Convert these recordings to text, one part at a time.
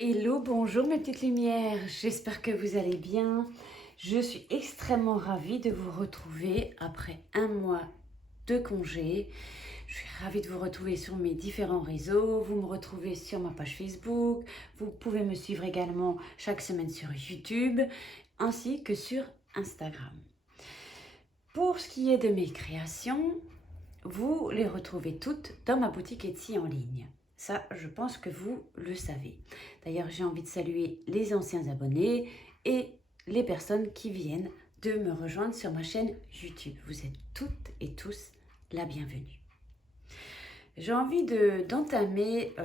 Hello, bonjour mes petites lumières, j'espère que vous allez bien. Je suis extrêmement ravie de vous retrouver après un mois de congé. Je suis ravie de vous retrouver sur mes différents réseaux. Vous me retrouvez sur ma page Facebook. Vous pouvez me suivre également chaque semaine sur YouTube ainsi que sur Instagram. Pour ce qui est de mes créations, vous les retrouvez toutes dans ma boutique Etsy en ligne. Ça, je pense que vous le savez. D'ailleurs, j'ai envie de saluer les anciens abonnés et les personnes qui viennent de me rejoindre sur ma chaîne YouTube. Vous êtes toutes et tous la bienvenue. J'ai envie d'entamer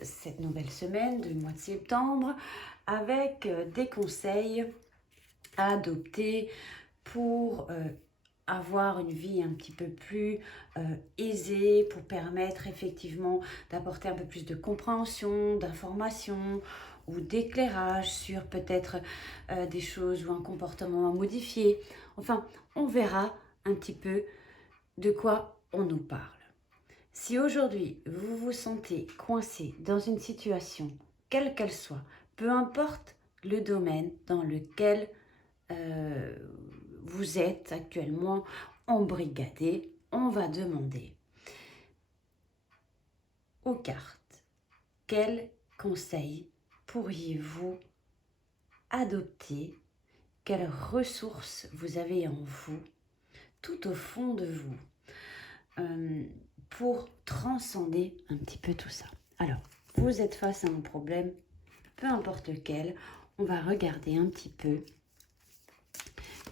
cette nouvelle semaine du mois de septembre avec des conseils à adopter pour avoir une vie un petit peu plus aisée, pour permettre effectivement d'apporter un peu plus de compréhension, d'information ou d'éclairage sur peut-être des choses ou un comportement à modifier. Enfin, on verra un petit peu de quoi on nous parle. Si aujourd'hui vous vous sentez coincé dans une situation, quelle qu'elle soit, peu importe le domaine dans lequel euh, vous êtes actuellement embrigadé, on va demander aux cartes quels conseils pourriez-vous adopter, quelles ressources vous avez en vous, tout au fond de vous, pour transcender un petit peu tout ça. Alors, vous êtes face à un problème, peu importe lequel, on va regarder un petit peu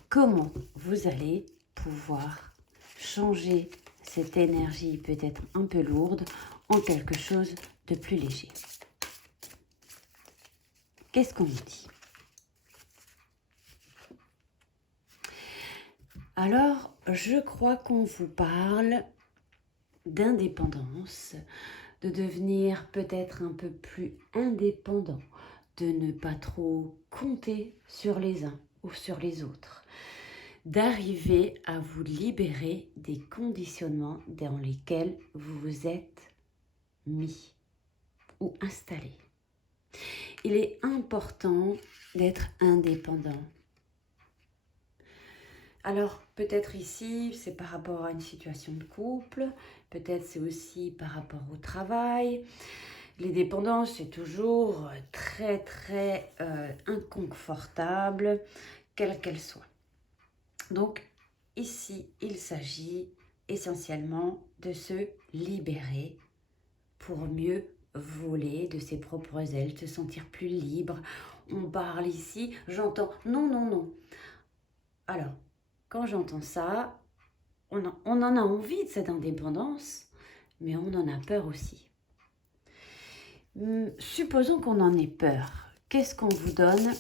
comment vous allez pouvoir changer cette énergie peut-être un peu lourde en quelque chose de plus léger. Qu'est-ce qu'on nous dit? Alors, je crois qu'on vous parle d'indépendance, de devenir peut-être un peu plus indépendant, de ne pas trop compter sur les uns ou sur les autres, d'arriver à vous libérer des conditionnements dans lesquels vous vous êtes mis ou installé. Il est important d'être indépendant. Alors peut-être ici c'est par rapport à une situation de couple, peut-être c'est aussi par rapport au travail. Les dépendances c'est toujours très inconfortable, quelle qu'elle soit. Donc ici il s'agit essentiellement de se libérer pour mieux voler de ses propres ailes, se sentir plus libre. On parle ici, j'entends non, non, non. Alors, quand j'entends ça, on en a envie de cette indépendance, mais on en a peur aussi. Supposons qu'on en ait peur. Qu'est-ce qu'on vous donne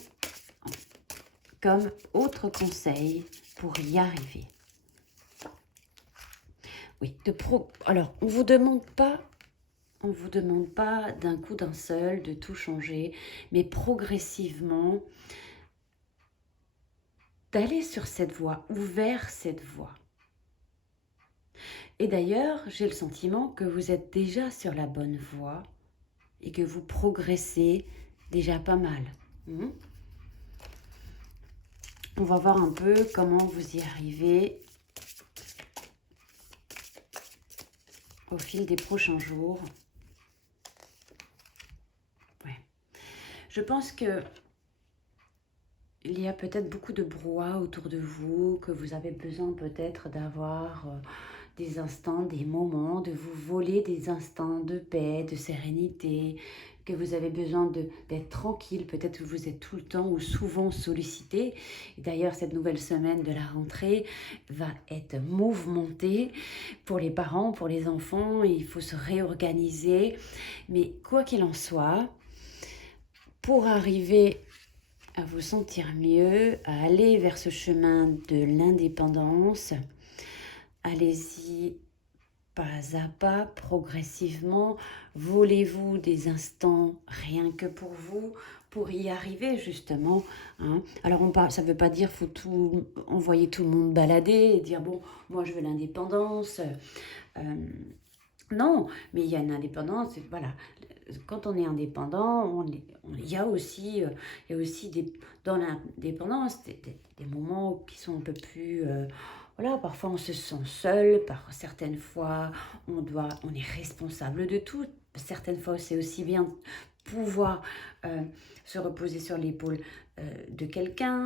comme autre conseil pour y arriver? Oui, alors on vous demande pas d'un coup d'un seul de tout changer, mais progressivement d'aller sur cette voie ou vers cette voie. Et d'ailleurs, j'ai le sentiment que vous êtes déjà sur la bonne voie et que vous progressez déjà pas mal. On va voir un peu comment vous y arrivez au fil des prochains jours. Ouais. Je pense que il y a peut-être beaucoup de brouhaha autour de vous, que vous avez besoin peut-être d'avoir des instants, des moments, de vous voler des instants de paix, de sérénité, que vous avez besoin d'être tranquille, peut-être que vous êtes tout le temps ou souvent sollicité. D'ailleurs, cette nouvelle semaine de la rentrée va être mouvementée pour les parents, pour les enfants, il faut se réorganiser. Mais quoi qu'il en soit, pour arriver à vous sentir mieux, à aller vers ce chemin de l'indépendance, allez-y pas à pas, progressivement, volez-vous des instants rien que pour vous, pour y arriver justement. Alors ça ne veut pas dire qu'il faut envoyer tout le monde balader et dire bon, moi je veux l'indépendance. Non, mais il y a une indépendance, voilà. Quand on est indépendant, il y a aussi dans l'indépendance des moments qui sont un peu plus... voilà, parfois on se sent seul, certaines fois on est responsable de tout. Certaines fois c'est aussi bien pouvoir euh, se reposer sur l'épaule de quelqu'un,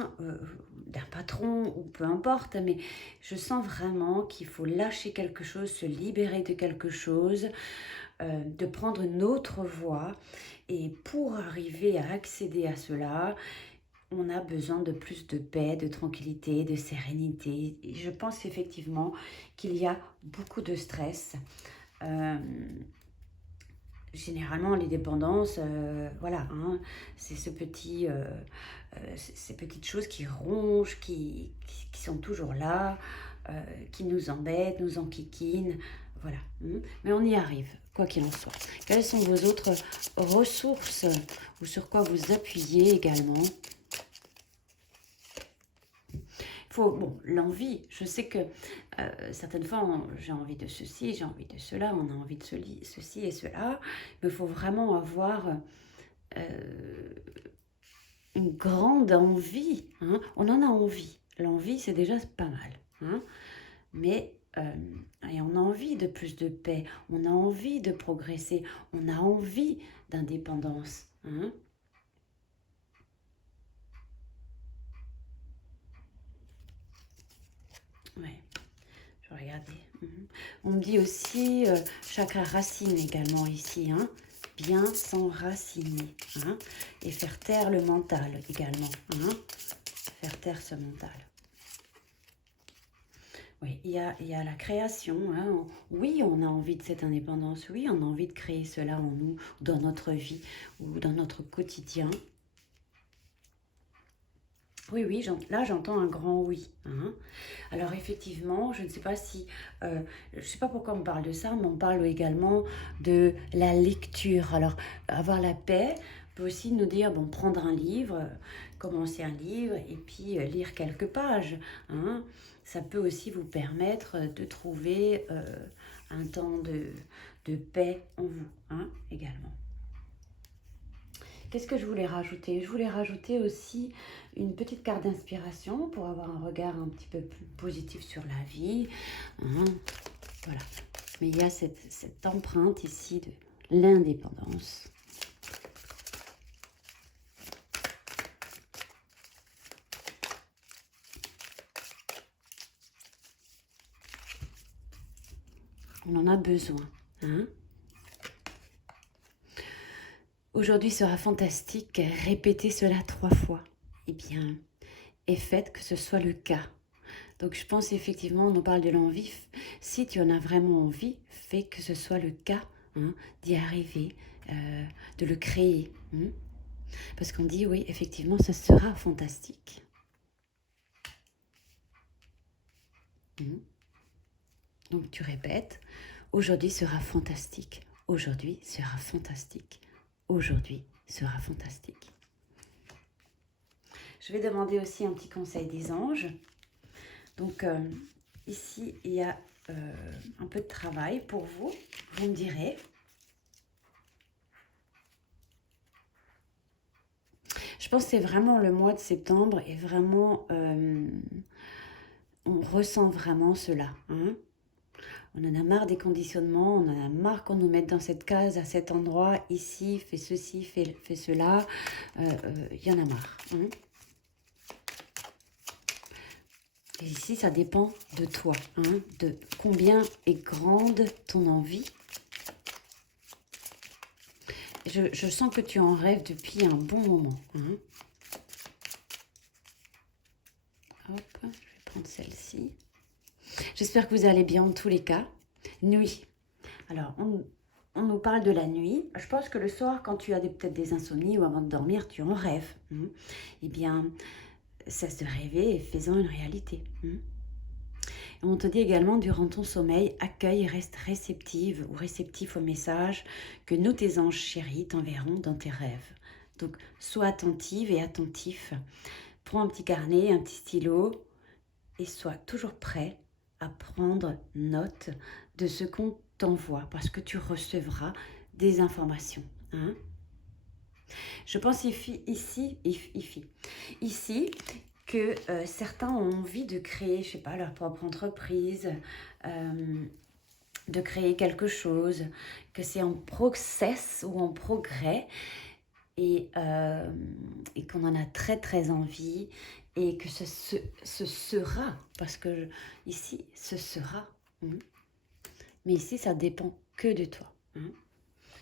d'un patron ou peu importe, mais je sens vraiment qu'il faut lâcher quelque chose, se libérer de quelque chose, de prendre une autre voie. Et pour arriver à accéder à cela, on a besoin de plus de paix, de tranquillité, de sérénité. Et je pense effectivement qu'il y a beaucoup de stress. Euh, Généralement, les dépendances, voilà, hein, c'est ces petites choses qui rongent, qui sont toujours là, qui nous embêtent, nous enquiquinent, voilà. Mais on y arrive, quoi qu'il en soit. Quelles sont vos autres ressources ou sur quoi vous appuyez également? Bon, l'envie, je sais que certaines fois, j'ai envie de ceci, j'ai envie de cela, on a envie de ceci et cela, mais il faut vraiment avoir une grande envie. Hein. On en a envie. L'envie, c'est déjà pas mal. Hein. Mais et on a envie de plus de paix, on a envie de progresser, on a envie d'indépendance. Hein. Ouais, je vais regarder. On me dit aussi chakra racine également ici. Hein. Bien s'enraciner. Hein. Et faire taire le mental également. Hein. Faire taire ce mental. Oui, il y a la création. Hein. Oui, on a envie de cette indépendance. Oui, on a envie de créer cela en nous, dans notre vie ou dans notre quotidien. Oui, oui, là j'entends un grand oui. Hein. Alors effectivement, je ne sais pas si, je ne sais pas pourquoi on parle de ça, mais on parle également de la lecture. Alors avoir la paix peut aussi nous dire, bon, prendre un livre, commencer un livre et puis lire quelques pages. Hein. Ça peut aussi vous permettre de trouver un temps de paix en vous, hein, également. Qu'est-ce que je voulais rajouter? Je voulais rajouter aussi une petite carte d'inspiration pour avoir un regard un petit peu plus positif sur la vie. Hein, voilà. Mais il y a cette empreinte ici de l'indépendance. On en a besoin. Hein. Aujourd'hui sera fantastique. Répétez cela 3 fois. Eh bien, et faites que ce soit le cas. Donc je pense effectivement, on nous parle de l'envie. Si tu en as vraiment envie, fais que ce soit le cas, hein, d'y arriver, de le créer. Hein. Parce qu'on dit, oui, effectivement, ce sera fantastique. Hein. Donc tu répètes, aujourd'hui sera fantastique. Aujourd'hui sera fantastique. Aujourd'hui sera fantastique. Je vais demander aussi un petit conseil des anges. Donc ici, il y a un peu de travail pour vous. Vous me direz. Je pense que c'est vraiment le mois de septembre et vraiment, on ressent vraiment cela. Hein. On en a marre des conditionnements, on en a marre qu'on nous mette dans cette case, à cet endroit, ici, fais ceci, fais cela. Il y en a marre. Hein. Et ici, ça dépend de toi, hein, de combien est grande ton envie. Je sens que tu en rêves depuis un bon moment. Hein. Hop, je vais prendre celle-ci. J'espère que vous allez bien en tous les cas. Nuit. Alors, on nous parle de la nuit. Je pense que le soir, quand tu as peut-être des insomnies ou avant de dormir, tu en rêves. Hein. Eh bien, ça se rêver et faisant une réalité. Hein. On te dit également, durant ton sommeil, accueille et reste réceptive ou réceptif aux messages que nous, tes anges chéris, t'enverront dans tes rêves. Donc, sois attentive et attentif. Prends un petit carnet, un petit stylo et sois toujours prêt à prendre note de ce qu'on t'envoie parce que tu recevras des informations. Hein. Je pense ici que certains ont envie de créer, je sais pas, leur propre entreprise, de créer quelque chose, que c'est en process ou en progrès et qu'on en a très très envie et que ce sera, parce que ici, ce sera. Mais ici, ça dépend que de toi.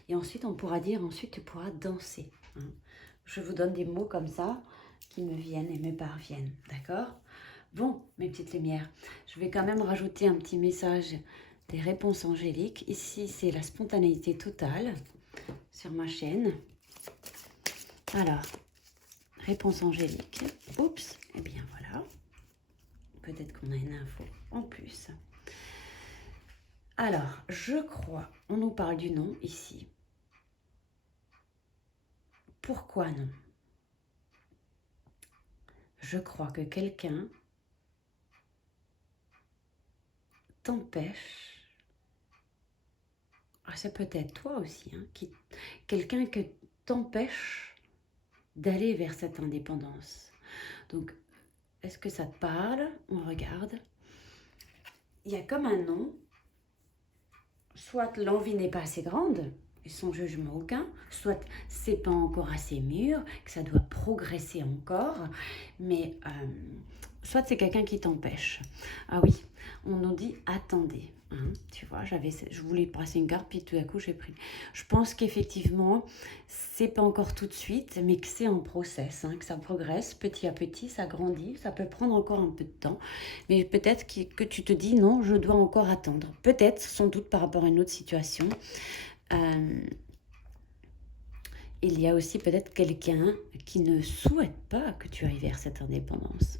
Et ensuite, on pourra dire, ensuite, tu pourras danser. Je vous donne des mots comme ça qui me viennent et me parviennent. D'accord? Bon, mes petites lumières, je vais quand même rajouter un petit message des réponses angéliques. Ici, c'est la spontanéité totale sur ma chaîne. Alors, réponse angélique. Oups, eh bien voilà. Peut-être qu'on a une info en plus. Alors, je crois, on nous parle du non ici. Pourquoi non? Je crois que quelqu'un t'empêche, ça peut être toi aussi, hein, quelqu'un que t'empêche d'aller vers cette indépendance. Donc, est-ce que ça te parle? On regarde. Il y a comme un non. Soit l'envie n'est pas assez grande, et sans jugement aucun, soit c'est pas encore assez mûr, que ça doit progresser encore, mais soit c'est quelqu'un qui t'empêche. Ah oui, on nous dit attendez. Hein, tu vois, je voulais passer une carte, puis tout à coup j'ai pris. Je pense qu'effectivement, c'est pas encore tout de suite, mais que c'est en process, hein, que ça progresse petit à petit, ça grandit, ça peut prendre encore un peu de temps. Mais peut-être que tu te dis non, je dois encore attendre. Peut-être, sans doute par rapport à une autre situation. Il y a aussi peut-être quelqu'un qui ne souhaite pas que tu ailles vers cette indépendance.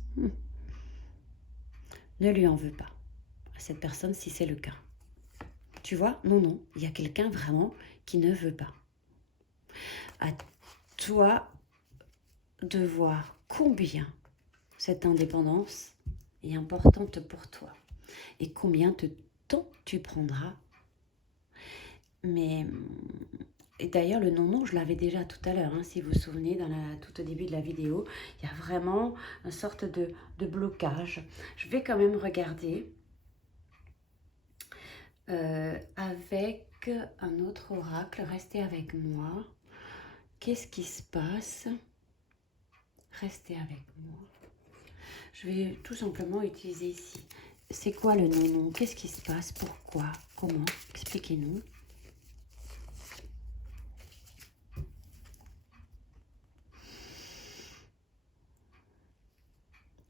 Ne lui en veux pas à cette personne si c'est le cas. Tu vois, non, il y a quelqu'un vraiment qui ne veut pas. À toi de voir combien cette indépendance est importante pour toi et combien de temps tu prendras. Mais, et d'ailleurs, le non, je l'avais déjà tout à l'heure, hein, si vous vous souvenez, tout au début de la vidéo, il y a vraiment une sorte de blocage. Je vais quand même regarder avec un autre oracle. Restez avec moi. Qu'est-ce qui se passe? Restez avec moi. Je vais tout simplement utiliser ici. C'est quoi le non? Qu'est-ce qui se passe? Pourquoi? Comment? Expliquez-nous.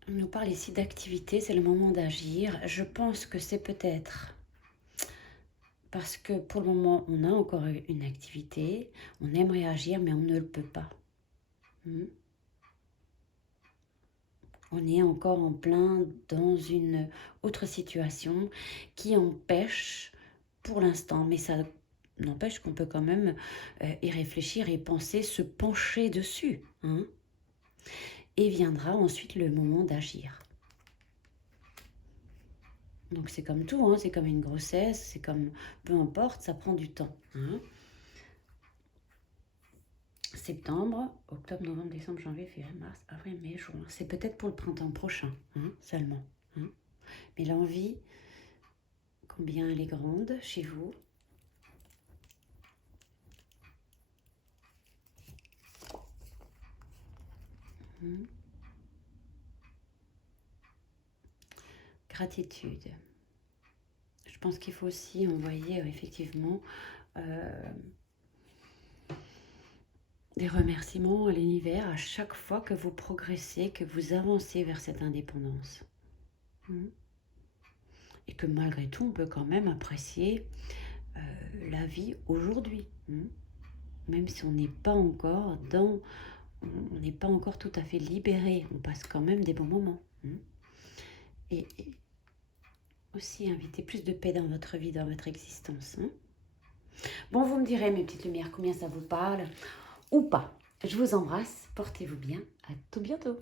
On nous parle ici d'activité, c'est le moment d'agir. Je pense que c'est peut-être parce que pour le moment, on a encore une activité, on aimerait agir, mais on ne le peut pas. On est encore en plein dans une autre situation qui empêche pour l'instant, mais ça n'empêche qu'on peut quand même y réfléchir et penser, se pencher dessus. Hein. Et viendra ensuite le moment d'agir. Donc c'est comme tout, hein, c'est comme une grossesse, c'est comme, peu importe, ça prend du temps. Hein. Septembre, octobre, novembre, décembre, janvier, février, mars, avril, mai, juin. C'est peut-être pour le printemps prochain, hein, seulement. Hein. Mais l'envie, combien elle est grande chez vous? Gratitude. Je pense qu'il faut aussi envoyer effectivement des remerciements à l'univers à chaque fois que vous progressez, que vous avancez vers cette indépendance. Et que malgré tout, on peut quand même apprécier la vie aujourd'hui. Même si on n'est pas encore on n'est pas encore tout à fait libéré, on passe quand même des bons moments. Et aussi inviter plus de paix dans votre vie, dans votre existence. Bon, vous me direz, mes petites lumières, combien ça vous parle ou pas. Je vous embrasse, portez-vous bien, à tout bientôt.